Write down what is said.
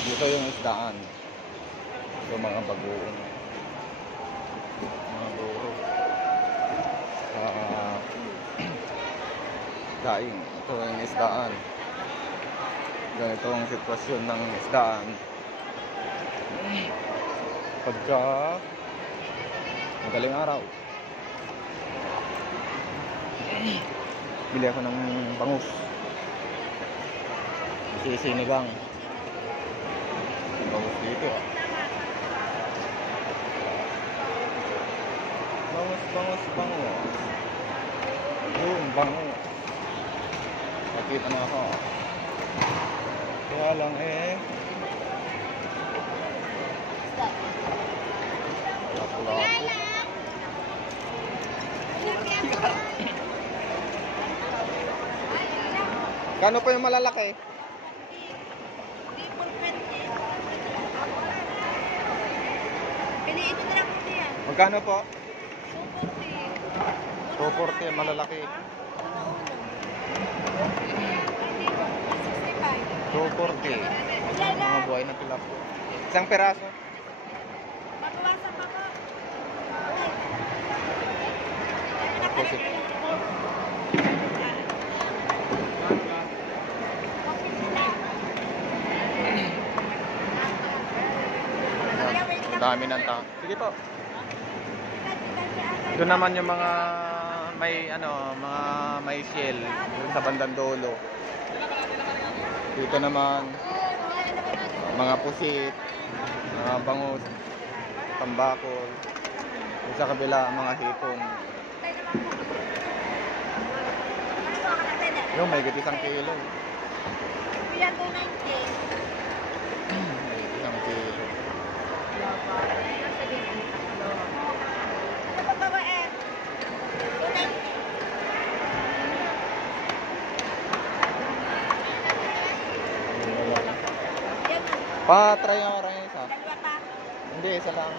Dito yung isdaan. Ito mga bagoong. Mga buro. Ah, daing. Ito yung isdaan. Ganito ang sitwasyon ng isdaan. Pagka madaling araw. Bili ako ng bangus. Sisinigang. Bangus dito ah. Bangus, bangus, bangus. Yun, bango. Nakita na ako. Kaya lang eh. Lapu-lapu. Kano pa yung malalaki? Magkano po? 240. 240 yung malalaki. 240. Mga buhay na tilapia. Isang peraso. Mabawasan pa po. Ang dami ng tao. Sige po. Ito naman yung mga may ano, mga may shell dun sa bandang dulo. Dito naman mga pusit, mga bangus, tambakol. Dun sa kabila mga hipon. Yung may git isang kilo. Kuya, 290. Pa-try nga lang isa. Dalawa pa. Hindi, isa lang.